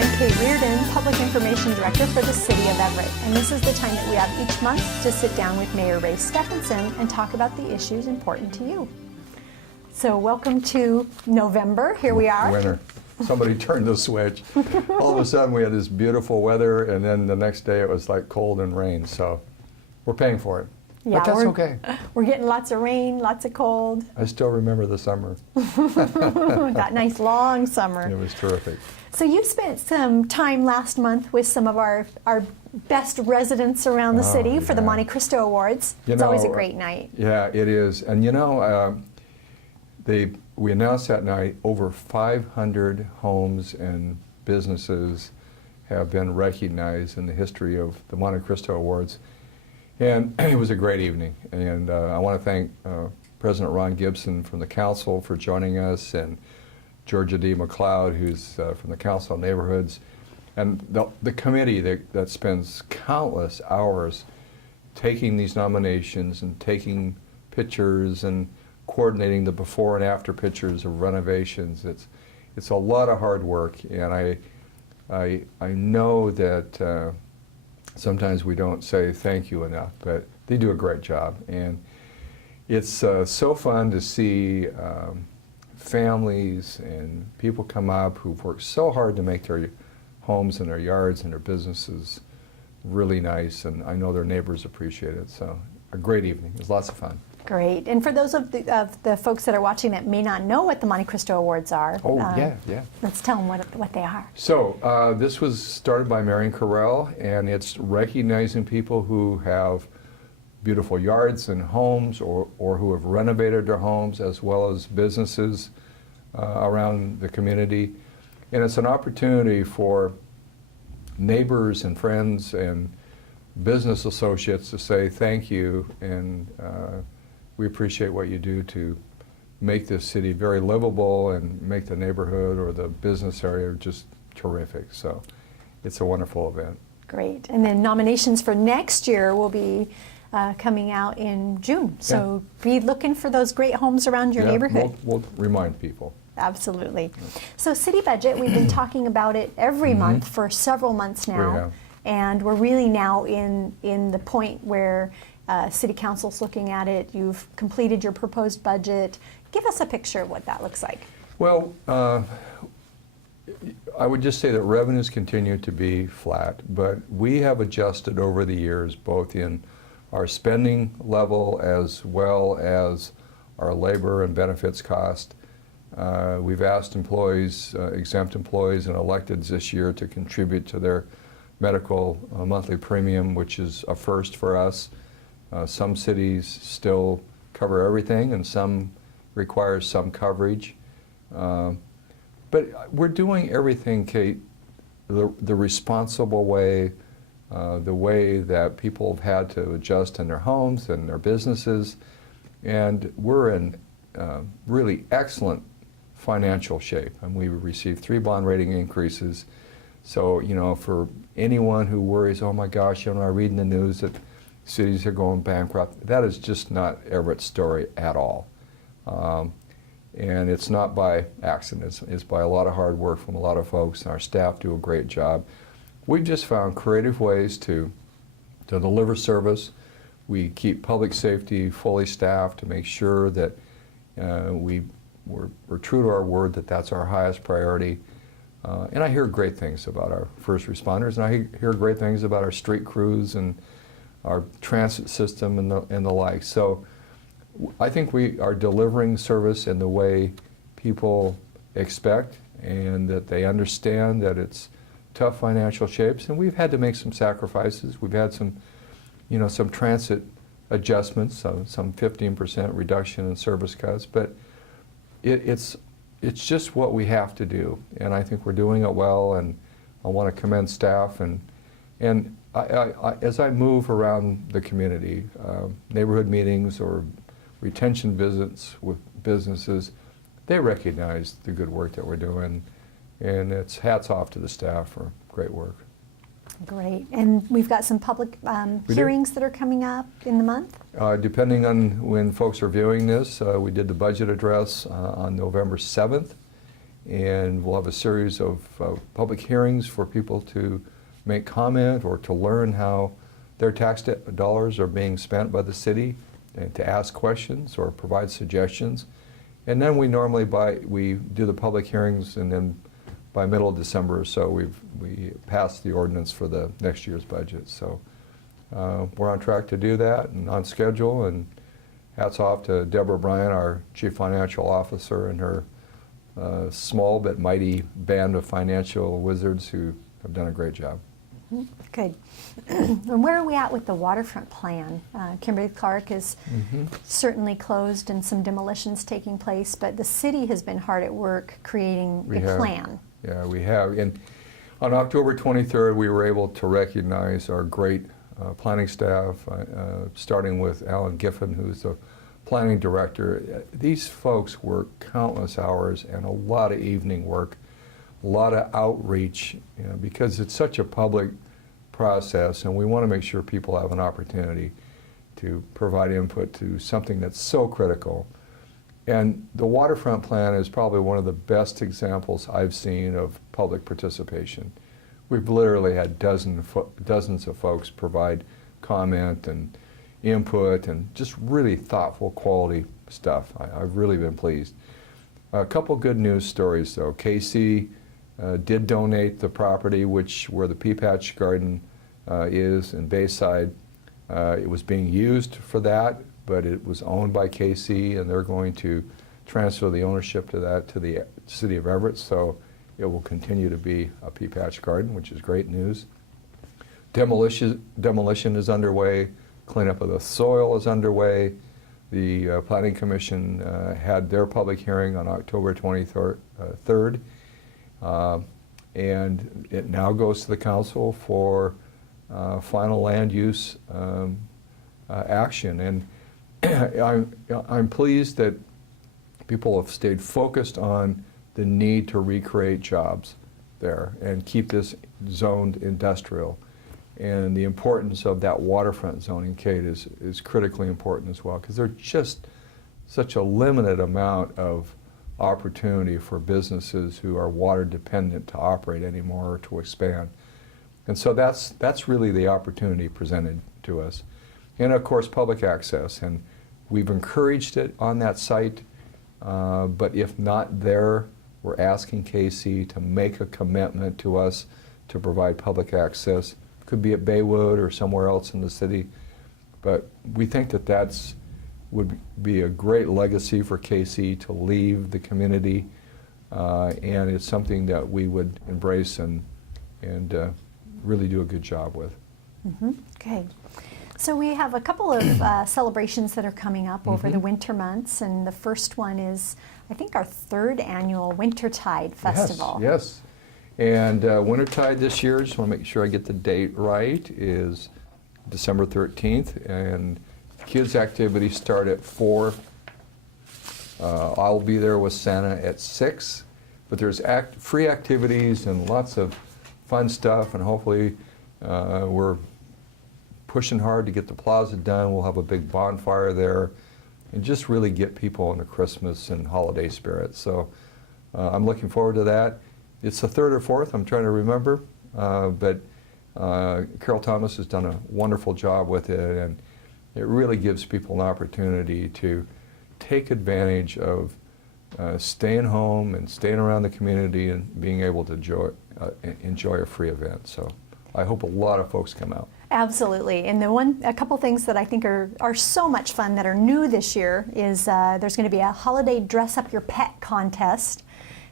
I'm Kay Reardon, Public Information Director for the City of Everett, and this is the time that we have each month to sit down with Mayor Ray Stephanson and talk about the issues important to you. So welcome to November. Here we are. Winter. Somebody turned the switch. All of a sudden we had this beautiful weather, and then the next day it was like cold and rain, so we're paying for it. Yeah, but that's okay. We're getting lots of rain, lots of cold. I still remember the summer. That nice long summer. It was terrific. So you spent some time last month with some of our best residents around the city for the Monte Cristo Awards. It's always a great night. Yeah, it is. And you know, we announced that night over 500 homes and businesses have been recognized in the history of the Monte Cristo Awards. And it was a great evening. And I want to thank President Ron Gibson from the council for joining us, and Georgia D. McLeod, who's from the Council of Neighborhoods, and the committee that spends countless hours taking these nominations and taking pictures and coordinating the before and after pictures of renovations. It's a lot of hard work, and I know that sometimes we don't say thank you enough, but they do a great job. And it's so fun to see families and people come up who've worked so hard to make their homes and their yards and their businesses really nice, and I know their neighbors appreciate it. So a great evening. It was lots of fun. Great. And for those of the folks that are watching that may not know what the Monte Cristo Awards are, yeah. Let's tell them what they are. So this was started by Marion Carell, and it's recognizing people who have beautiful yards and homes, or who have renovated their homes, as well as businesses around the community. And it's an opportunity for neighbors and friends and business associates to say thank you, and we appreciate what you do to make this city very livable and make the neighborhood or the business area just terrific. So it's a wonderful event. Great. And then nominations for next year will be coming out in June. So be looking for those great homes around your neighborhood. We'll remind people. Absolutely. So city budget, we've been talking about it every month for several months now. And we're really now in the point where City Council's looking at it. You've completed your proposed budget. Give us a picture of what that looks like. Well, I would just say that revenues continue to be flat, but we have adjusted over the years, both in our spending level as well as our labor and benefits cost. We've asked employees, exempt employees and electeds this year to contribute to their medical monthly premium, which is a first for us. Some cities still cover everything, and some require some coverage. But we're doing everything, Kate, the responsible way, the way that people have had to adjust in their homes and their businesses. And we're in really excellent financial shape. And we received 3 bond rating increases. So, you know, for anyone who worries, oh my gosh, you know, I read in the news that cities are going bankrupt, that is just not Everett's story at all. And it's not by accident. It's by a lot of hard work from a lot of folks, and our staff do a great job. We've just found creative ways to deliver service. We keep public safety fully staffed to make sure that we're true to our word that that's our highest priority. And I hear great things about our first responders, and I hear great things about our street crews and our transit system and the like. So I think we are delivering service in the way people expect, and that they understand that it's tough financial shapes, and we've had to make some sacrifices. We've had some, you know, some transit adjustments, some 15% reduction in service cuts, but it's just what we have to do, and I think we're doing it well, and I want to commend staff, and I, as I move around the community, neighborhood meetings or retention visits with businesses, they recognize the good work that we're doing, and it's hats off to the staff for great work. Great. And we've got some public hearings that are coming up in the month? Depending on when folks are viewing this, we did the budget address on November 7th, and we'll have a series of public hearings for people to make comment or to learn how their tax dollars are being spent by the city, and to ask questions or provide suggestions. And then we normally we do the public hearings, and then by middle of December or so we pass the ordinance for the next year's budget. So we're on track to do that and on schedule, and hats off to Deborah Bryant, our Chief Financial Officer, and her small but mighty band of financial wizards who have done a great job. Good. And where are we at with the Waterfront Plan? Kimberly Clark is certainly closed and some demolitions taking place, but the city has been hard at work creating a plan. Yeah, we have. And on October 23rd, we were able to recognize our great planning staff, starting with Alan Giffen, who's the planning director. These folks work countless hours and a lot of evening work, a lot of outreach, because it's such a public process, and we want to make sure people have an opportunity to provide input to something that's so critical. And the Waterfront Plan is probably one of the best examples I've seen of public participation. We've literally had dozens of folks provide comment and input and just really thoughtful, quality stuff. I've really been pleased. A couple good news stories though. KC did donate the property where the pea patch garden is in Bayside. It was being used for that, but it was owned by KC, and they're going to transfer the ownership to that to the city of Everett, so it will continue to be a pea patch garden, which is great news. Demolition is underway. Cleanup of the soil is underway. The Planning Commission had their public hearing on October 23rd. And it now goes to the council for final land use action. And I'm pleased that people have stayed focused on the need to recreate jobs there and keep this zoned industrial. And the importance of that waterfront zoning, Kate, is critically important as well, because there's just such a limited amount of opportunity for businesses who are water dependent to operate anymore or to expand. And so that's really the opportunity presented to us. And of course, public access. And we've encouraged it on that site, but if not there, we're asking KC to make a commitment to us to provide public access. Could be at Baywood or somewhere else in the city, but we think that would be a great legacy for KC to leave the community, and it's something that we would embrace and really do a good job with. Okay. So we have a couple of celebrations that are coming up over the winter months, and the first one is, I think, our third annual Wintertide Festival. Yes. And Wintertide this year, just want to make sure I get the date right, is December 13th, and kids' activities start at 4. I'll be there with Santa at 6, but there's free activities and lots of fun stuff, and hopefully we're pushing hard to get the plaza done. We'll have a big bonfire there and just really get people into Christmas and holiday spirit. So I'm looking forward to that. It's the 3rd or 4th, I'm trying to remember, but Carol Thomas has done a wonderful job with it, and it really gives people an opportunity to take advantage of staying home and staying around the community and being able to enjoy a free event. So I hope a lot of folks come out. Absolutely. And a couple things that I think are so much fun that are new this year is there's going to be a holiday dress up your pet contest.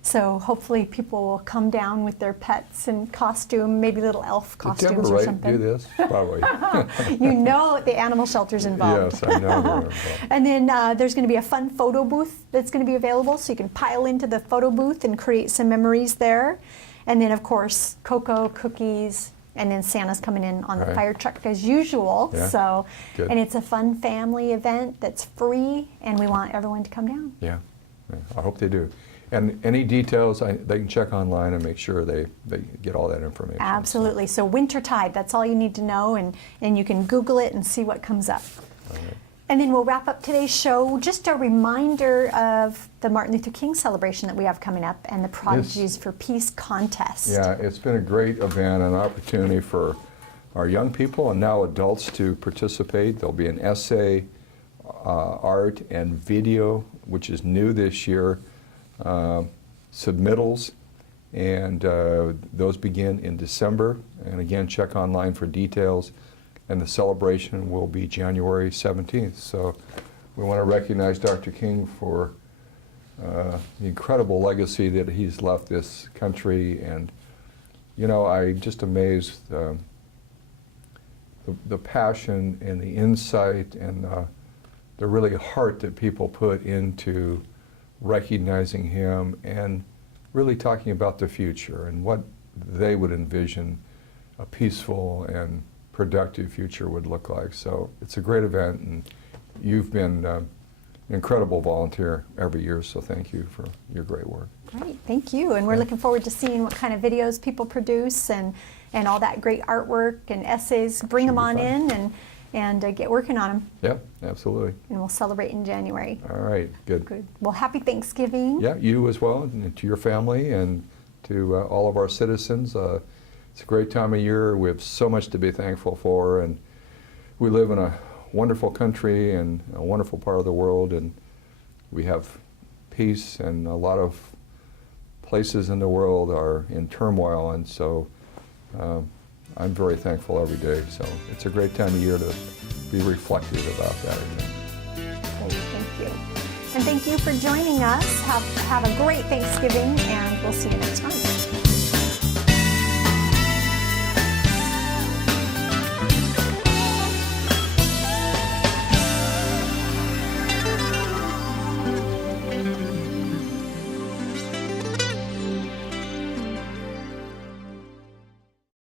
So hopefully people will come down with their pets in costume, maybe little elf costumes or something. Did Deborah Wright do this? Probably. You know the animal shelter's involved. Yes, I know they're involved. And then there's going to be a fun photo booth that's going to be available, so you can pile into the photo booth and create some memories there. And then, of course, cocoa, cookies, and then Santa's coming in on the fire truck as usual. Yeah. So, Good. and it's a fun family event that's free, and we want everyone to come down. Yeah, I hope they do. And any details, they can check online and make sure they get all that information. Absolutely. So Wintertide, that's all you need to know, and you can Google it and see what comes up. All right. And then we'll wrap up today's show. Just a reminder of the Martin Luther King celebration that we have coming up and the Prodigies for Peace contest. Yeah, it's been a great event, an opportunity for our young people and now adults to participate. There'll be an essay, art, and video, which is new this year, submittals, and those begin in December. And again, check online for details. And the celebration will be January 17th. So we want to recognize Dr. King for the incredible legacy that he's left this country. And, you know, I'm just amazed the passion and the insight and the really heart that people put into recognizing him and really talking about the future and what they would envision a peaceful and productive future would look like. So it's a great event, and you've been an incredible volunteer every year, so thank you for your great work. Great, thank you. And we're looking forward to seeing what kind of videos people produce and all that great artwork and essays. Bring them on in and get working on them. Yeah, absolutely. And we'll celebrate in January. All right, good. Good. Well, happy Thanksgiving. Yeah, you as well, and to your family and to all of our citizens. It's a great time of year. We have so much to be thankful for, and we live in a wonderful country and a wonderful part of the world, and we have peace, and a lot of places in the world are in turmoil, and so I'm very thankful every day. So it's a great time of year to be reflective about that, I think. Great, thank you. And thank you for joining us. Have a great Thanksgiving, and we'll see you next time.